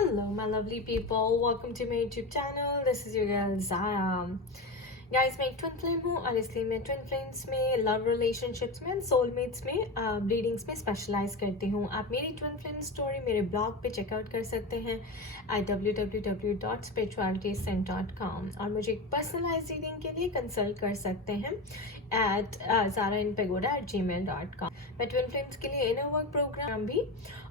Hello, my lovely people. Welcome to my YouTube channel. This is your girl Zara. Guys मैं एक twin flame हूँ और इसलिए मैं ट्विन फ्लेम्स में, लव रिलेशनशिप्स में एंड सोलमेट्स में रीडिंग्स में स्पेशलाइज करती हूँ. आप मेरी ट्विन फ्लेम स्टोरी मेरे ब्लॉग पे चेकआउट कर सकते हैं www.spiritualityscent.com और मुझे एक पर्सनलाइज रीडिंग के लिए कंसल्ट कर सकते हैं at zarainpagoda@gmail.com. मैं ट्विन फ्लेम्स के लिए इनर वर्क प्रोग्राम भी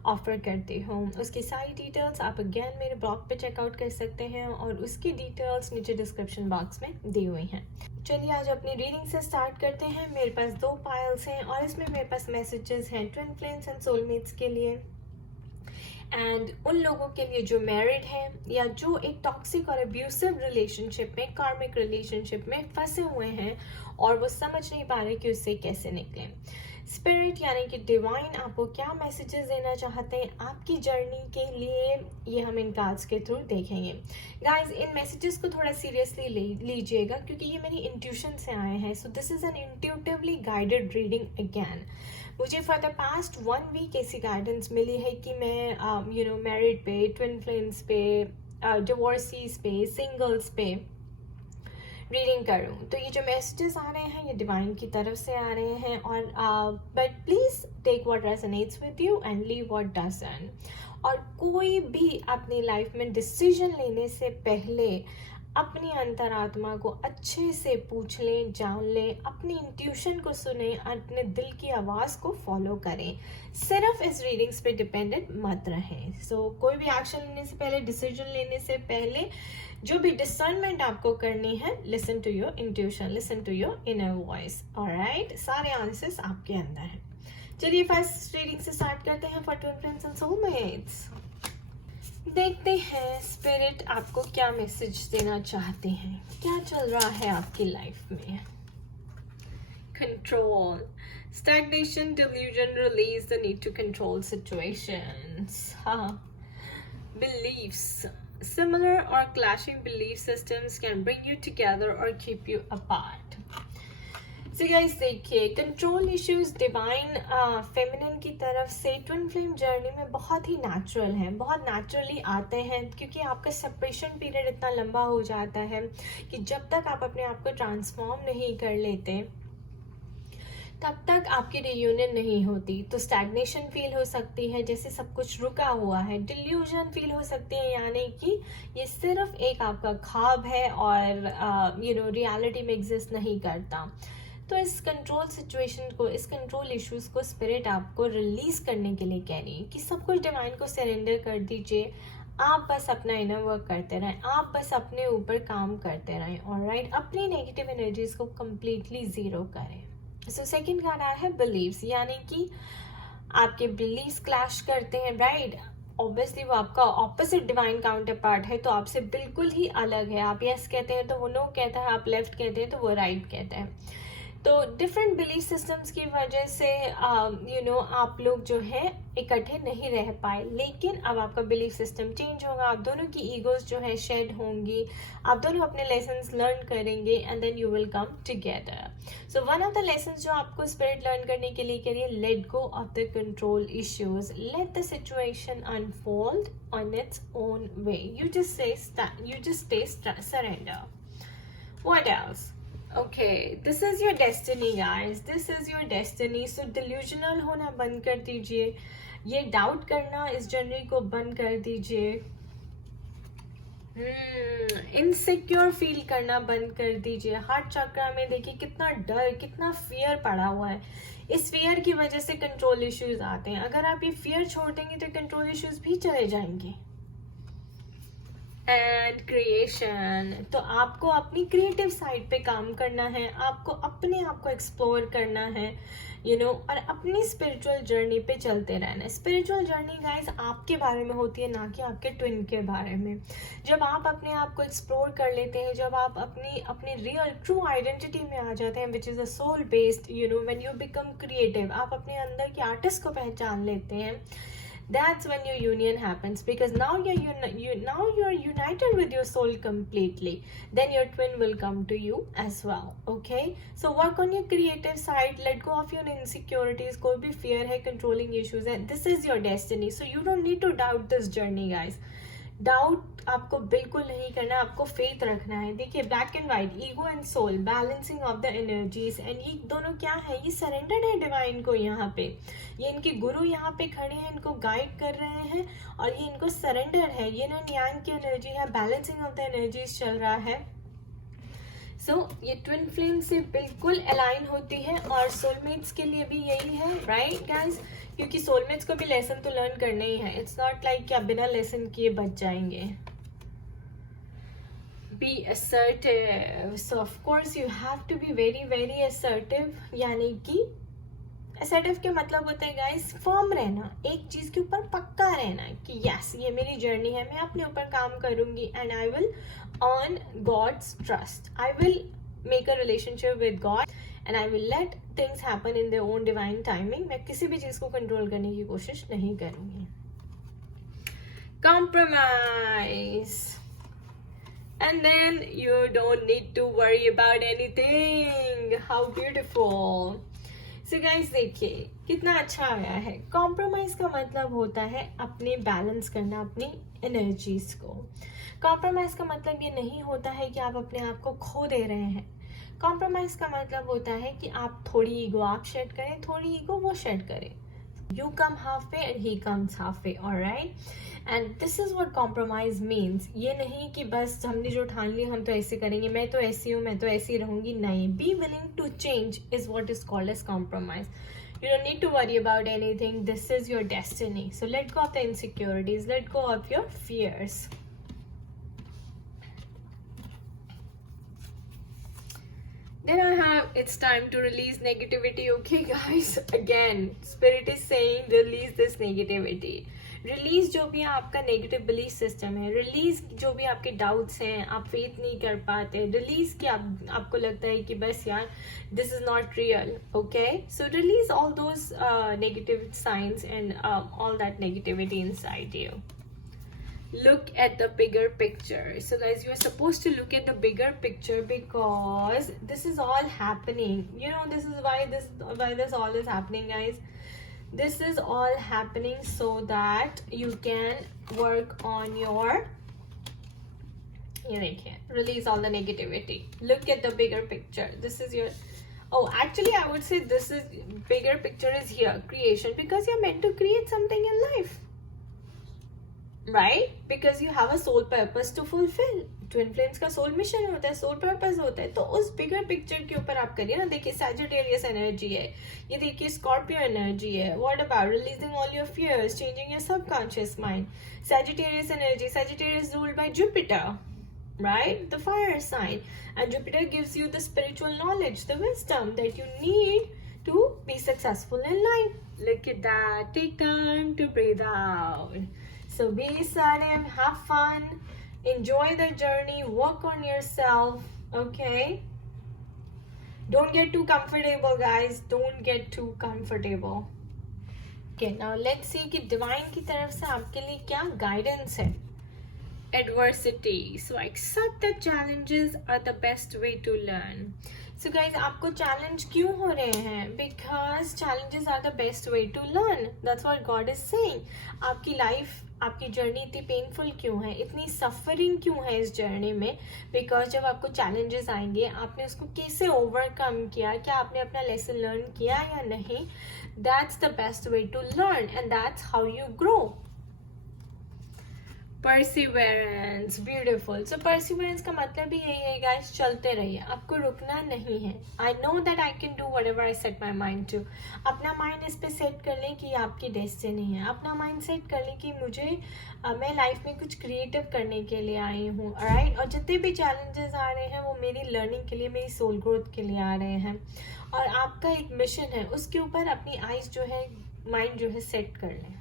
ऑफर करती हूँ. उसकी सारी डिटेल्स आप अगेन मेरे ब्लॉग पे चेकआउट कर सकते हैं और उसकी डिटेल्स नीचे डिस्क्रिप्शन बॉक्स में दी हुई हैं. चलिए आज अपनी रीडिंग से स्टार्ट करते हैं. मेरे पास 2 पाइल्स हैं और इसमें मेरे पास मैसेजेस हैं ट्विन फ्लेम्स एंड सोलमेट्स के लिए एंड उन लोगों के लिए जो मैरिड है या जो एक टॉक्सिक और अब्यूसिव रिलेशनशिप में, कार्मिक रिलेशनशिप में फंसे हुए हैं और वो समझ नहीं पा रहे कि उससे कैसे निकलें. स्पिरिट यानी कि डिवाइन आपको क्या मैसेजेस देना चाहते हैं आपकी जर्नी के लिए, ये हम इन कार्ड्स के थ्रू देखेंगे. गाइस इन मैसेजेस को थोड़ा सीरियसली लीजिएगा क्योंकि ये मेरी इंट्यूशन से आए हैं. So this is an intuitively guided reading again. मुझे फॉर द पास्ट 1 वीक ऐसी गाइडेंस मिली है कि मैं मैरिड पे, ट्विन फ्लेम्स पे, डिवोर्सीज पे, सिंगल्स पे रीडिंग करूँ. तो ये जो मैसेजेस आ रहे हैं ये डिवाइन की तरफ से आ रहे हैं और but please take what resonates with you and leave what doesn't. और कोई भी अपनी लाइफ में डिसीजन लेने से पहले अपनी अंतरात्मा को अच्छे से पूछ लें, जान लें, अपनी इंट्यूशन को सुने, अपने दिल की आवाज़ को फॉलो करें. सिर्फ इस रीडिंग्स पे डिपेंडेंट मत रहें. सो कोई भी एक्शन लेने से पहले, डिसीजन लेने से पहले जो भी डिसर्नमेंट आपको करनी है, listen to your intuition, listen to your inner voice. Alright, सारे आंसर्स आपके अंदर हैं. चलिए फर्स्ट रीडिंग से स्टार्ट करते हैं for twin flames and soulmates. देखते हैं स्पिरिट आपको क्या मैसेज देना चाहते हैं, क्या चल रहा है आपकी लाइफ में. Control, stagnation, delusion, release the need to control situations. हाँ, beliefs, similar or clashing belief systems can bring you together or keep you apart. So guys देखिए, कंट्रोल इश्यूज डिवाइन फेमिनिन की तरफ से ट्विन फ्लेम जर्नी में बहुत ही natural हैं, बहुत naturally आते हैं क्योंकि आपका सेपरेशन पीरियड इतना लंबा हो जाता है कि जब तक आप अपने आप को ट्रांसफॉर्म नहीं कर लेते तब तक आपकी रियूनियन नहीं होती. तो स्टैग्नेशन फील हो सकती है, जैसे सब कुछ रुका हुआ है. डिल्यूजन फील हो सकती है यानी कि ये सिर्फ एक आपका ख्वाब है और रियलिटी में एग्जिस्ट नहीं करता. तो इस कंट्रोल सिचुएशन को, इस कंट्रोल इश्यूज को स्पिरिट आपको रिलीज करने के लिए कह रही है कि सब कुछ डिवाइन को सरेंडर कर दीजिए. आप बस अपना इनर वर्क करते रहें, आप बस अपने ऊपर काम करते रहें. ऑलराइट, अपनी नेगेटिव एनर्जीज को कंप्लीटली जीरो करें. सो सेकेंड कार्ड आया है बिलीव्स, यानी कि आपके बिलीव्स क्लैश करते हैं. राइट, ऑब्वियसली वो आपका ऑपोजिट डिवाइन काउंटर पार्ट है तो आपसे बिल्कुल ही अलग है. आप यस कहते हैं तो वो नो कहता है, आप लेफ्ट कहते हैं तो वो राइट कहता है. तो डिफरेंट बिलीफ सिस्टम्स की वजह से आप लोग जो है इकट्ठे नहीं रह पाए. लेकिन अब आपका बिलीफ सिस्टम चेंज होगा, आप दोनों की ईगोज जो है शेड होंगी, आप दोनों अपने लेसन्स लर्न करेंगे and then you will come together. So one of the lessons जो आपको स्पिरिट लर्न करने के लिए करिए, let go of the control issues, let the situation unfold on its own way. You just stay surrender. What else? Okay, this is your destiny guys, this is your destiny. So delusional होना बंद कर दीजिए, ये doubt करना इस journey को बंद कर दीजिए, इनसिक्योर फील करना बंद कर दीजिए. हार्ट चक्रा में देखिए कितना डर, कितना फियर पड़ा हुआ है. इस फियर की वजह से कंट्रोल इश्यूज आते हैं. अगर आप ये फियर छोड़ देंगे तो कंट्रोल इश्यूज भी चले जाएंगे. एंड क्रिएशन, तो आपको अपनी क्रिएटिव साइड पे काम करना है, आपको अपने आप को एक्सप्लोर करना है और अपनी स्पिरिचुअल जर्नी पे चलते रहना है. स्पिरिचुअल जर्नी गाइस आपके बारे में होती है, ना कि आपके ट्विन के बारे में. जब आप अपने आप को एक्सप्लोर कर लेते हैं, जब आप अपनी रियल ट्रू आइडेंटिटी में आ जाते हैं which is a soul based, when you become creative, आप अपने अंदर के आर्टिस्ट को पहचान लेते हैं, that's when your union happens, because now you're united with your soul completely. Then your twin will come to you as well. Okay, so work on your creative side, let go of your insecurities. कोई भी fear है, controlling issues है, this is your destiny, so you don't need to doubt this journey guys. Doubt आपको बिल्कुल नहीं करना, आपको faith रखना है। देखिए black and white, ego and soul, balancing of the energies, and ये दोनों क्या है, ये सरेंडर्ड है डिवाइन को। यहाँ पे ये इनके गुरु यहाँ पे खड़े हैं, इनको गाइड कर रहे हैं और ये इनको सरेंडर है। ये ना यांग की एनर्जी है, बैलेंसिंग ऑफ द एनर्जीज चल रहा है। सो ये ट्विन फ्लेम से बिल्कुल अलाइन होती है और सोलमेट्स के लिए भी यही है, राइट गाइस, क्योंकि सोलमेट्स को भी लेसन तो लर्न करना ही है। इट्स नॉट लाइक कि आप बिना लेसन किए बच जाएंगे। Be assertive, so of course you have to be very very assertive, यानी कि असर्टिव के मतलब होता है गाइस फर्म रहना, एक चीज के ऊपर पक्का रहना कि यस ये मेरी जर्नी है, मैं अपने ऊपर काम करूंगी and I will earn God's trust, I will make a relationship with God and I will let things happen in their own divine timing. मैं किसी भी चीज को कंट्रोल करने की कोशिश नहीं करूंगी। Compromise, and then you don't need to worry about anything. How beautiful. So guys देखिए कितना अच्छा आया है। कॉम्प्रोमाइज का मतलब होता है अपने बैलेंस करना अपनी एनर्जीज को। कॉम्प्रोमाइज का मतलब ये नहीं होता है कि आप अपने आप को खो दे रहे हैं। कॉम्प्रोमाइज का मतलब होता है कि आप थोड़ी ईगो आप शेड करें, थोड़ी ईगो वो शेड करें। You come halfway and he comes halfway, alright? And this is what compromise means. ये नहीं कि बस हमने जो ठान लिया हम तो ऐसे करेंगे, मैं तो ऐसी हूँ, मैं तो ऐसी रहूंगी, नहीं। Be willing to change is what is called as compromise. You don't need to worry about anything. This is your destiny. So let go of the insecurities. Let go of your fears. Then I have, it's time to release negativity. Okay guys, again spirit is saying release this negativity. Release जो भी आपका negative belief system है, release जो भी आपके doubts हैं, आप faith नहीं कर पाते, रिलीज कि आपको लगता है कि बस यार this is not real. Okay, so release all those negative science and all that negativity inside you. Look at the bigger picture. So guys, you are supposed to look at the bigger picture because this is all happening. You know, this is why this all is happening, guys. This is all happening so that you can work on your, you देखिए, release all the negativity. Look at the bigger picture. This is your, oh actually I would say this is bigger picture is here, creation, because you're meant to create something in life. Right? Because you have a soul purpose to fulfill. Twin flames का soul mission होता है, soul purpose होता है, तो उस bigger picture के ऊपर आप करिए ना। देखिए सैजिटेरियस एनर्जी है, ये देखिए स्कॉर्पियो एनर्जी है। What about releasing all your fears, changing your subconscious mind. Sagittarius energy, Sagittarius ruled by Jupiter, right? The fire sign, and Jupiter gives you the spiritual knowledge, the wisdom that you need to be successful in life. Look at that. Take time to breathe out. So be assertive, have fun, enjoy the journey, work on yourself, okay? Don't get too comfortable, guys. Don't get too comfortable. Okay, now let's see कि divine की तरफ से आपके लिए क्या guidance है. Adversity. So accept that challenges are the best way to learn. So guys, आपको challenge क्यों हो रहे हैं? Because challenges are the best way to learn. That's what God is saying. आपकी life, आपकी जर्नी इतनी पेनफुल क्यों है, इतनी सफरिंग क्यों है इस जर्नी में? बिकॉज जब आपको चैलेंजेस आएंगे, आपने उसको कैसे ओवरकम किया, क्या आपने अपना लेसन लर्न किया या नहीं? That's the best way to learn and that's how you grow. Perseverance, beautiful. So perseverance का मतलब भी यही है गाइस, चलते रहिए, आपको रुकना नहीं है। I know that I can do whatever I set my mind to. अपना माइंड इस पे सेट कर लें कि आपकी डेस्टिनी है। अपना माइंड सेट कर लें कि मुझे मैं लाइफ में कुछ क्रिएटिव करने के लिए आई हूँ, राइट? और जितने भी चैलेंजेस आ रहे हैं वो मेरी लर्निंग के लिए, मेरी सोल ग्रोथ के लिए आ रहे हैं। और आपका एक मिशन है, उसके ऊपर अपनी आइज जो है, माइंड जो है, सेट कर लें।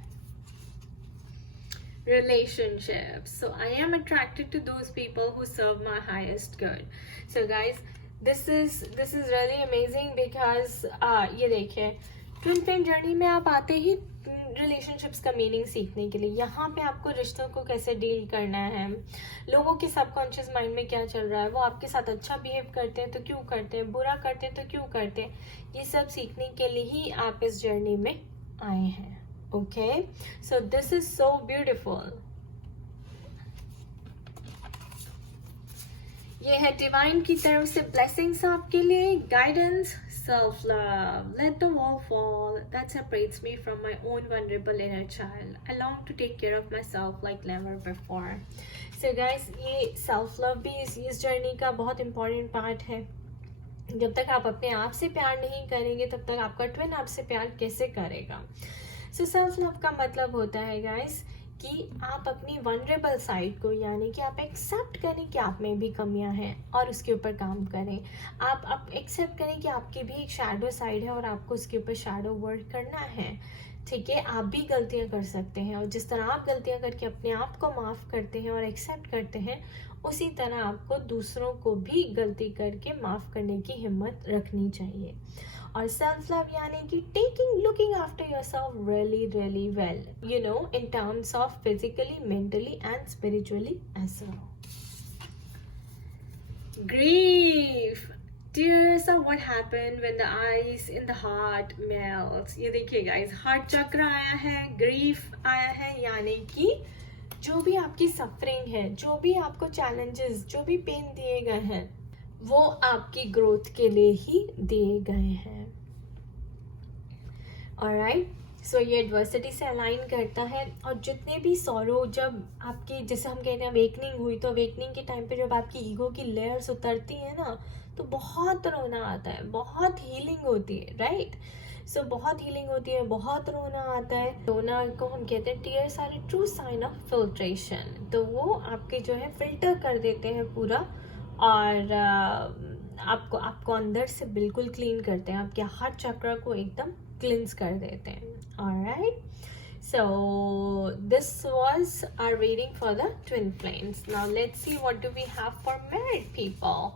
Relationships. So I am attracted to those people who serve my highest good. So guys, this is really amazing because ये देखिए, ट्विन फ्लेम जर्नी में आप आते ही रिलेशनशिप्स का मीनिंग सीखने के लिए। यहाँ पे आपको रिश्तों को कैसे डील करना है, लोगों के सबकॉन्शियस माइंड में क्या चल रहा है, वो आपके साथ अच्छा बिहेव करते हैं तो क्यों करते हैं, बुरा करते हैं तो क्यों करते हैं, ये सब सीखने के लिए ही आप इस जर्नी में आए हैं। Okay, so this is so beautiful. ये है डिवाइन की तरफ से ब्लेसिंग्स आपके लिए, guidance, self love. Let the wall fall that separates me from my own vulnerable inner child. I long to take care of myself like never before. So guys, ये self love भी इस journey का बहुत important part है. जब तक आप अपने आप से प्यार नहीं करेंगे तब तक आपका ट्विन आपसे प्यार कैसे करेगा. सो सेल्फ लव का मतलब होता है गाइस कि आप अपनी वनरेबल साइड को, यानी कि आप एक्सेप्ट करें कि आप में भी कमियां हैं और उसके ऊपर काम करें. आप एक्सेप्ट करें कि आपकी भी एक शैडो साइड है और आपको उसके ऊपर शैडो वर्क करना है. ठीक है, आप भी गलतियां कर सकते हैं और जिस तरह आप गलतियां करके अपने आप को माफ़ करते हैं और एक्सेप्ट करते हैं, उसी तरह आपको दूसरों को भी गलती करके माफ़ करने की हिम्मत रखनी चाहिए. और सेल्फ लव यानी कि looking after yourself really really well, you know, in terms of physically, mentally and spiritually as well. Grief. Tears are what happen when the ice in the heart melts. ये देखिए guys, heart चक्र आया है, grief आया है, यानी कि जो भी आपकी सफरिंग है, जो भी आपको चैलेंजेस, जो भी पेन दिए गए हैं, वो आपकी ग्रोथ के लिए ही दिए गए हैं. ऑलराइट, सो ये एडवर्सिटी से अलाइन करता है. और जितने भी सॉरो, जब आपकी, जैसे हम कहते हैं अवेकनिंग हुई, तो अवेकनिंग के टाइम पे जब आपकी ईगो की लेयर्स उतरती है ना, तो बहुत रोना आता है, बहुत हीलिंग होती है. राइट, सो बहुत हीलिंग होती है, बहुत रोना आता है. रोना को हम कहते हैं tears are a true sign of filtration. तो वो आपके जो है फिल्टर कर देते हैं पूरा, और आपको अंदर से बिल्कुल क्लीन करते हैं, आपके हार्ट चक्र को एकदम क्लींस कर देते हैं. Alright, so this was our reading for the twin flames. Now let's see what do we have for married people.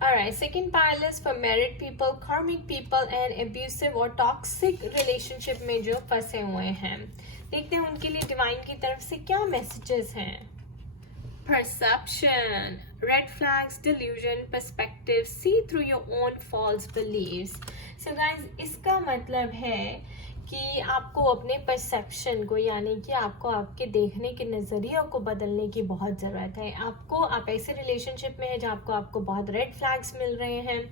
Alright, second pile is for married people, karmic people and abusive or toxic relationship में जो फंसे हुए हैं. देखते हैं उनके लिए divine की तरफ से क्या मैसेजेस हैं. Perception, red flags, delusion, perspective, see through your own false beliefs. So guys, इसका मतलब है कि आपको अपने परसेप्शन को, यानी कि आपको आपके देखने के नज़रियों को बदलने की बहुत ज़रूरत है. आप ऐसे रिलेशनशिप में हैं जहाँ आपको बहुत रेड फ्लैग्स मिल रहे हैं,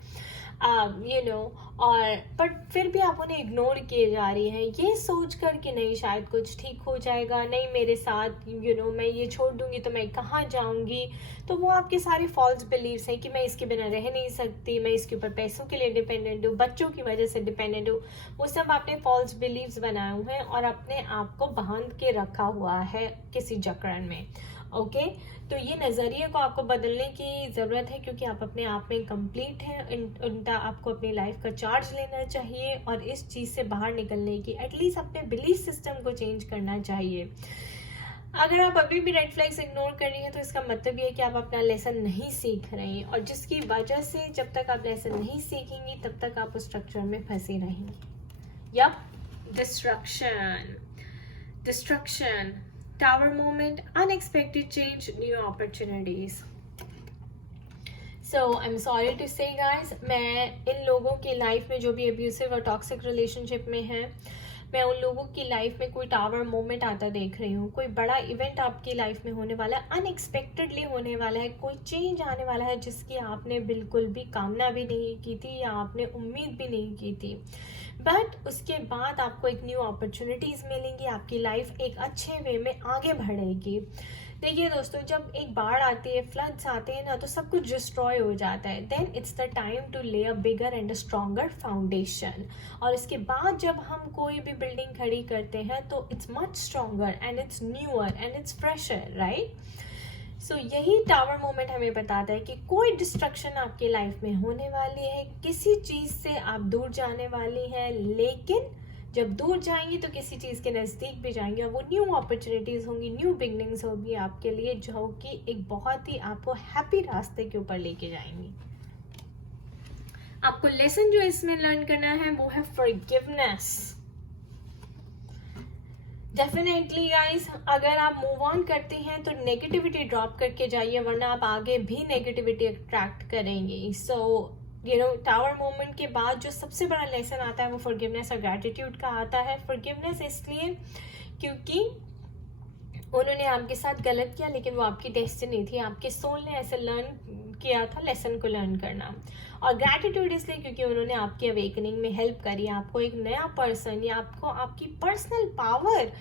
यू नो, और बट फिर भी आप उन्हें इग्नोर किए जा रही हैं, ये सोच कर कि नहीं शायद कुछ ठीक हो जाएगा, नहीं मेरे साथ, यू नो, मैं ये छोड़ दूंगी तो मैं कहाँ जाऊंगी. तो वो आपके सारे फॉल्स बिलीव्स हैं कि मैं इसके बिना रह नहीं सकती, मैं इसके ऊपर पैसों के लिए डिपेंडेंट हूँ, बच्चों की वजह से डिपेंडेंट हूँ. वो सब आपने फॉल्स बिलीव्स बनाए हुए हैं और अपने आप को बांध के रखा हुआ है किसी जकड़न में. ओके, तो ये नज़रिए को आपको बदलने की ज़रूरत है, क्योंकि आप अपने आप में कंप्लीट हैं. उनका आपको अपनी लाइफ का चार्ज लेना चाहिए और इस चीज़ से बाहर निकलने की, एटलीस्ट अपने बिलीफ सिस्टम को चेंज करना चाहिए. अगर आप अभी भी रेड फ्लैग्स इग्नोर कर रही हैं तो इसका मतलब ये है कि आप अपना लेसन नहीं सीख रही हैं, और जिसकी वजह से जब तक आप लेसन नहीं सीखेंगी तब तक आप उस स्ट्रक्चर में फंसी रहेंगी. Yup, destruction, Tower moment, unexpected change, new opportunities. So I'm sorry to say guys, मैं इन लोगों की लाइफ में जो भी abusive और toxic relationship में हैं, मैं उन लोगों की लाइफ में कोई टावर मोमेंट आता देख रही हूँ. कोई बड़ा इवेंट आपकी लाइफ में होने वाला है, अनएक्सपेक्टेडली होने वाला है, कोई चेंज आने वाला है जिसकी आपने बिल्कुल भी कामना भी नहीं की थी या आपने उम्मीद भी नहीं की थी. बट उसके बाद आपको एक न्यू अपॉर्चुनिटीज़ मिलेंगी, आपकी लाइफ एक अच्छे वे में आगे बढ़ेगी. देखिए दोस्तों, जब एक बाढ़ आती है, फ्लड्स आते हैं ना, तो सब कुछ डिस्ट्रॉय हो जाता है. Then it's the time to lay a bigger and stronger foundation. और इसके बाद जब हम कोई भी बिल्डिंग खड़ी करते हैं तो it's much stronger and it's newer and it's fresher. Right, so यही टावर मोमेंट हमें बताता है कि कोई डिस्ट्रक्शन आपकी लाइफ में होने वाली है, किसी चीज़ से आप दूर जाने वाली हैं, लेकिन जब दूर जाएंगी तो किसी चीज़ के नज़दीक भी जाएंगी और वो न्यू अपॉर्चुनिटीज़ होंगी, न्यू बिगनिंग्स होगी आपके लिए, जो कि एक बहुत ही आपको हैप्पी रास्ते के ऊपर लेके जाएंगी. आपको लेसन जो इसमें लर्न करना है वो है फॉरगिवनेस. डेफिनेटली गाइस, अगर आप मूव ऑन करते हैं तो नेगेटिविटी ड्रॉप करके जाइए, वरना आप आगे भी नेगेटिविटी अट्रैक्ट करेंगी. So you know, tower moment के बाद जो सबसे बड़ा लेसन आता है वो फॉरगिवनेस और ग्रैटिट्यूड का आता है. फॉरगिवनेस इसलिए क्योंकि उन्होंने आपके साथ गलत किया, लेकिन वो आपकी डेस्टिनी थी, आपके सोल ने ऐसे लर्न किया था लेसन को लर्न करना। और ग्रैटिट्यूड इसलिए क्योंकि उन्होंने आपकी अवेकनिंग में हेल्प करी, आपको एक नया पर्सन या आपको आपकी पर्सनल पावर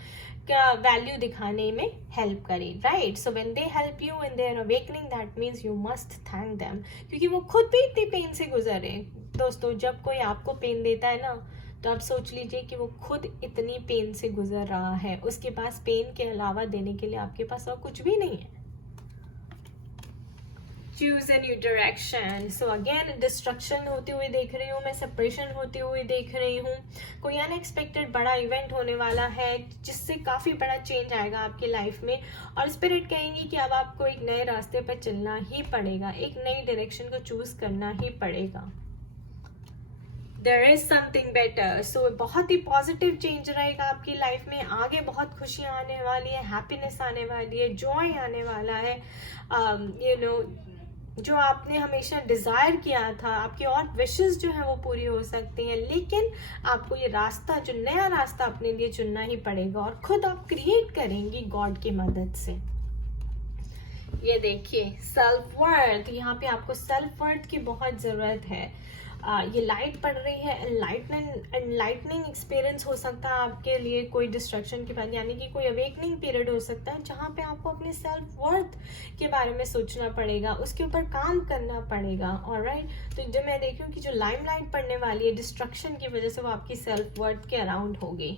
का वैल्यू दिखाने में हेल्प करी, right. So when they help you in their awakening, that means you must thank them, क्योंकि वो खुद भी इतनी पेन से गुजरे। दोस्तों, जब कोई आपको पेन देता है ना, तो आप सोच लीजिए कि वो खुद इतनी पेन से गुजर रहा है, उसके पास पेन के अलावा देने के लिए आपके पास और कुछ भी नहीं है। Choose a new direction. So again, destruction होते हुए देख रही हूँ मैं, सेपरेशन होते हुए देख रही हूँ, कोई अनएक्सपेक्टेड बड़ा इवेंट होने वाला है जिससे काफ़ी बड़ा चेंज आएगा आपकी लाइफ में, और स्पिरिट कहेंगी कि अब आपको एक नए रास्ते पर चलना ही पड़ेगा, एक नई डायरेक्शन को चूज करना ही पड़ेगा। There is something better. So बहुत ही पॉजिटिव चेंज रहेगा आपकी लाइफ में, आगे बहुत खुशियाँ आने वाली है, हैप्पीनेस आने वाली है, जॉय आने वाला है, जो आपने हमेशा डिज़ायर किया था, आपकी और विशेस जो है वो पूरी हो सकती हैं, लेकिन आपको ये रास्ता, जो नया रास्ता अपने लिए चुनना ही पड़ेगा, और खुद आप क्रिएट करेंगी गॉड की मदद से। ये देखिए सेल्फ वर्थ, यहाँ पे आपको सेल्फ वर्थ की बहुत ज़रूरत है। ये लाइट पड़ रही है, एनलाइटनिंग एक्सपीरियंस हो सकता है आपके लिए कोई डिस्ट्रक्शन के बाद, यानी कि कोई अवेकनिंग पीरियड हो सकता है जहाँ पे आपको अपने सेल्फ वर्थ के बारे में सोचना पड़ेगा, उसके ऊपर काम करना पड़ेगा, ऑलराइट। तो जो मैं देख रही हूँ कि जो लाइमलाइट पड़ने वाली है डिस्ट्रक्शन की वजह से, वो आपकी सेल्फ वर्थ के अराउंड होगी,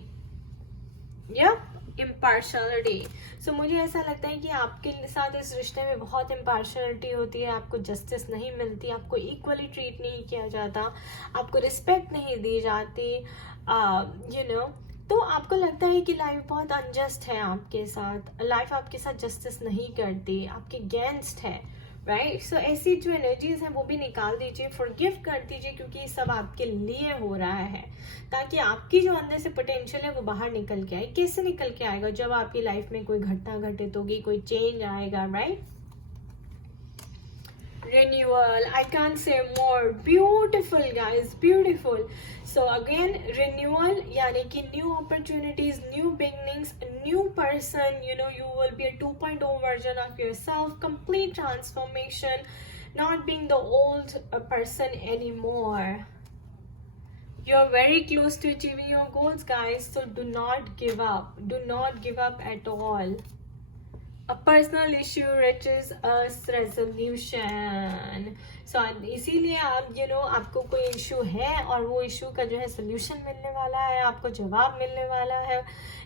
या इम्पार्शलिटी। सो मुझे ऐसा लगता है कि आपके साथ इस रिश्ते में बहुत इम्पार्शलिटी होती है, आपको जस्टिस नहीं मिलती, आपको इक्वली ट्रीट नहीं किया जाता, आपको रिस्पेक्ट नहीं दी जाती, तो आपको लगता है कि लाइफ बहुत अनजस्ट है आपके साथ, लाइफ आपके साथ जस्टिस नहीं करती, आपके अगेंस्ट है, राइट। सो ऐसी जो एनर्जीज हैं वो भी निकाल दीजिए, फॉरगिव कर दीजिए, क्योंकि ये सब आपके लिए हो रहा है, ताकि आपकी जो अंदर से पोटेंशियल है वो बाहर निकल के आए। कैसे निकल के आएगा? जब आपकी लाइफ में कोई घटना घटित होगी, कोई चेंज आएगा, right. renewal, I can't say more, beautiful guys, beautiful. So again, renewal यानी कि new opportunities, new beginnings, a new person, you will be a 2.0 version of yourself, complete transformation, not being the old person anymore. You're very close to achieving your goals, guys, so do not give up, do not give up at all. A personal issue reaches a resolution. So इसीलिए आप आपको कोई issue है और वो issue का जो है सोल्यूशन मिलने वाला है, आपको जवाब मिलने वाला है,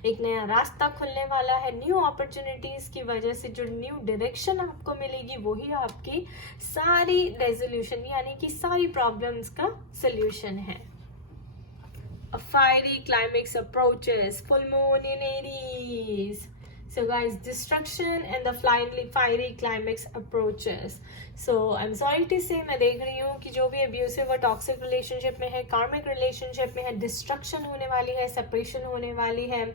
एक नया रास्ता खुलने वाला है, न्यू अपॉर्चुनिटीज की वजह से जो न्यू डायरेक्शन आपको मिलेगी वही आपकी सारी रेजोल्यूशन यानी कि सारी प्रॉब्लम्स का सोल्यूशन है. A fiery climax approaches, full moon in Aries. So guys, destruction and the fiery climax approaches. So I'm sorry to say, मैं देख रही हूँ कि जो भी abusive और toxic relationship में है, karmic relationship में है, destruction होने वाली है, separation होने वाली है,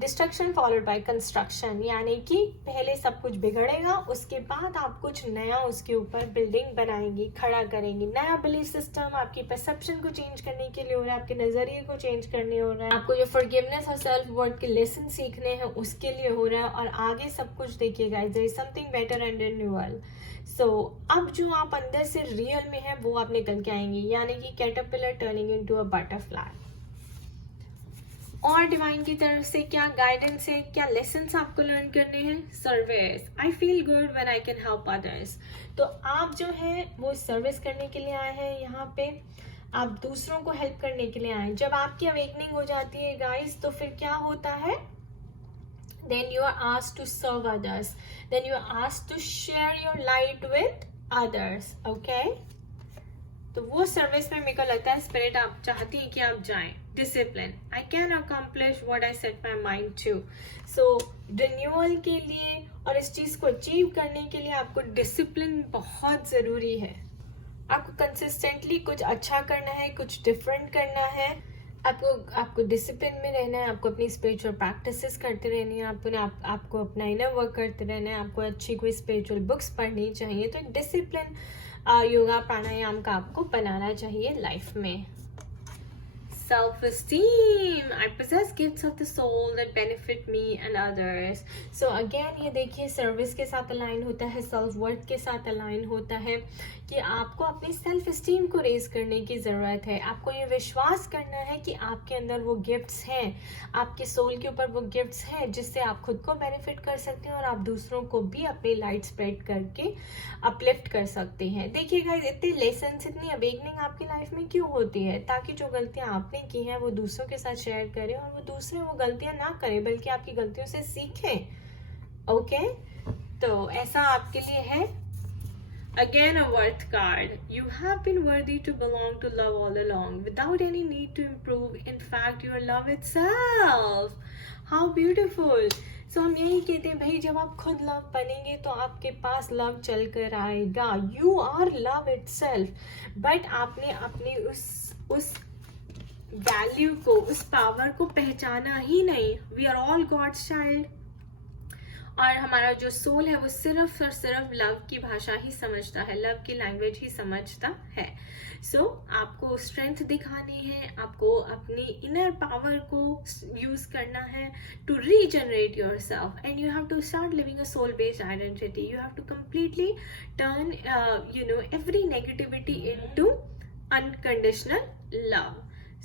डिस्ट्रक्शन फॉलोड बाय कंस्ट्रक्शन, यानी कि पहले सब कुछ बिगड़ेगा, उसके बाद आप कुछ नया उसके ऊपर बिल्डिंग बनाएंगी, खड़ा करेंगी. नया बिलीफ सिस्टम आपकी परसेप्शन को चेंज करने के लिए हो रहा है, आपके नजरिए को चेंज करने हो रहा है, आपको जो फॉरगिवनेस और सेल्फ वर्थ के लेसन सीखने हैं उसके लिए हो रहा है, और आगे सब कुछ देखिएगा, there is something better and renewal. So अब जो आप अंदर से रियल में है वो आप निकल के आएंगी, यानी कि caterpillar turning into a butterfly. और डिवाइन की तरफ से क्या गाइडेंस है, क्या लेसन्स आपको लर्न करने हैं. Service, I feel good when I can help others. तो आप जो है वो सर्विस करने के लिए आए हैं यहाँ पे, आप दूसरों को हेल्प करने के लिए आए हैं. जब आपकी अवेकनिंग हो जाती है गाइस, तो फिर क्या होता है, then you are asked to serve others, then you are asked to share your light with others, okay. तो वो सर्विस में मेरे को लगता है स्पिरिट आप चाहती है कि आप जाएं. Discipline, I can accomplish what I set my mind to. So renewal के लिए और इस चीज को अचीव करने के लिए आपको डिसिप्लिन बहुत जरूरी है. आपको कंसिस्टेंटली कुछ अच्छा करना है, कुछ डिफरेंट करना है, आपको डिसिप्लिन में रहना है, आपको अपनी स्पिरिचुअल प्रैक्टिसेस करते रहनी है, आपको अपना इनर वर्क करते रहना है, आपको अच्छी कोई स्पिरिचुअल बुक्स पढ़नी चाहिए. तो एक डिसिप्लिन योगा प्राणायाम का आपको बनाना चाहिए लाइफ में. self-esteem. I possess gifts of the soul that benefit me and others. So again ये देखिए सर्विस के साथ अलाइन होता है, सेल्फ वर्थ के साथ अलाइन होता है कि आपको अपनी सेल्फ स्टीम को रेज करने की ज़रूरत है. आपको ये विश्वास करना है कि आपके अंदर वो गिफ्ट्स हैं, आपके सोल के ऊपर वो गिफ्ट्स हैं जिससे आप खुद को बेनिफिट कर सकते हैं और आप दूसरों को भी अपनी लाइट स्प्रेड करके अपलिफ्ट कर सकते हैं. देखिए गाइस, इतने लेसन्स, इतनी अवेकनिंग आपकी लाइफ में क्यों होती है? ताकि जो गलतियां आपने की हैं वो दूसरों के साथ शेयर करें और वो दूसरे वो गलतियां ना करें बल्कि आपकी गलतियों से सीखें. ओके, तो ऐसा आपके लिए है. Again, a worth card. You have been worthy to belong to love all along without any need to improve. In fact, you are love itself. How beautiful. So हम यही कहते हैं भाई, जब आप खुद लव बनेंगे तो आपके पास लव चल कर आएगा. You are love itself. But आपने अपने उस वैल्यू को, उस पावर को पहचाना ही नहीं. We are all God's child. और हमारा जो सोल है वो सिर्फ और सिर्फ लव की भाषा ही समझता है, लव की लैंग्वेज ही समझता है. सो आपको स्ट्रेंथ दिखानी है, आपको अपनी इनर पावर को यूज करना है to regenerate yourself. And you have to start living a soul based identity. You have to completely turn every negativity into unconditional love.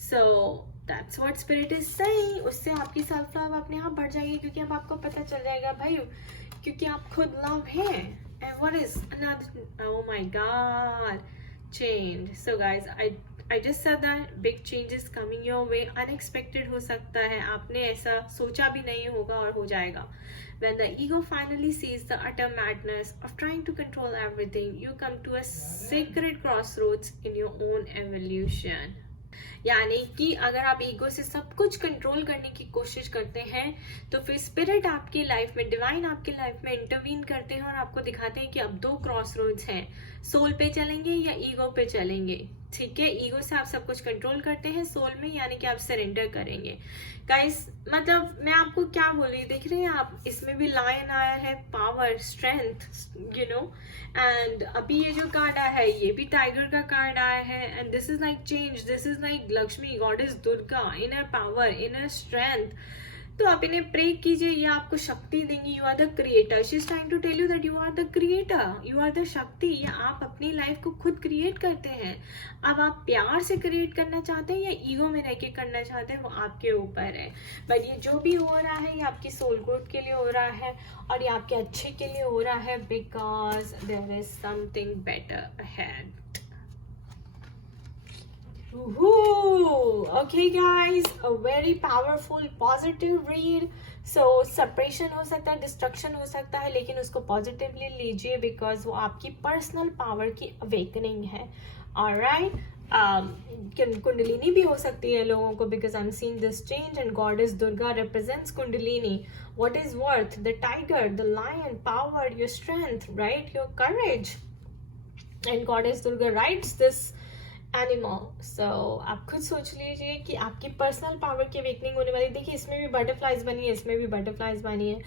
So That's what spirit is saying. उससे आपकी self love अपने आप बढ़ जाएगी क्योंकि अब आपको पता चल जाएगा भाई, क्योंकि आप खुद लव हैं. And what is another? Oh my God, change. So guys, I just said that big changes coming your way. Unexpected हो सकता है, आपने ऐसा सोचा भी नहीं होगा और हो जाएगा. When the ego finally sees the utter madness of trying to control everything, you come to a sacred crossroads in your own evolution. यानी कि अगर आप ईगो से सब कुछ कंट्रोल करने की कोशिश करते हैं तो फिर स्पिरिट आपकी लाइफ में, डिवाइन आपकी लाइफ में इंटरवीन करते हैं और आपको दिखाते हैं कि अब दो क्रॉस रोड्स हैं, सोल पे चलेंगे या ईगो पे चलेंगे. ठीक है, ईगो से आप सब कुछ कंट्रोल करते हैं, सोल में यानी कि आप सरेंडर करेंगे. गाइस, मतलब मैं आपको क्या बोल रही, देख रहे हैं आप, इसमें भी लायन आया है, power, strength, you know. And अभी ये जो कार्ड आया है ये भी टाइगर का कार्ड आया है. And this is like change, this is like Lakshmi, goddess Durga, inner power, inner strength. तो आप इन्हें प्रे कीजिए, ये आपको शक्ति देंगी. You are the creator. She is trying to tell you that you are the creator, you are the shakti. या आप अपनी लाइफ को खुद क्रिएट करते हैं. अब आप प्यार से क्रिएट करना चाहते हैं या ईगो में रह के करना चाहते हैं, वो आपके ऊपर है. बट ये जो भी हो रहा है ये आपकी सोल ग्रोथ के लिए हो रहा है और ये आपके अच्छे के लिए हो रहा है, because there is something better ahead. Okay guys, a very powerful positive read. So separation हो सकता है, डिस्ट्रक्शन हो सकता है, लेकिन उसको पॉजिटिवली लीजिए बिकॉज वो आपकी पर्सनल पावर की अवेकनिंग है. ऑलराइट, कुंडलिनी भी हो सकती है लोगों को because I am seeing this change and goddess Durga represents kundalini. What is worth? The tiger, the lion, power, your strength, right, your courage. And goddess Durga rides this animal. So आप खुद सोच लीजिए कि आपकी पर्सनल पावर की अवेकनिंग होने वाली. देखिए इसमें भी बटरफ्लाइज बनी है, इसमें भी बटरफ्लाइज बनी है.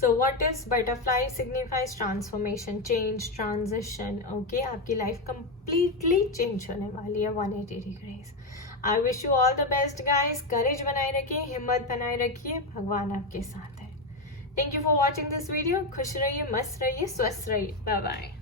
So what is butterfly? Signifies transformation, change, transition. Okay, आपकी लाइफ कंप्लीटली चेंज होने वाली है 180 degrees. I wish you all the best guys. Courage बनाए रखिए, हिम्मत बनाए रखिए, भगवान आपके साथ है. Thank you for watching this video. खुश रहिए, मस्त रहिए, स्वस्थ रहिए. Bye bye.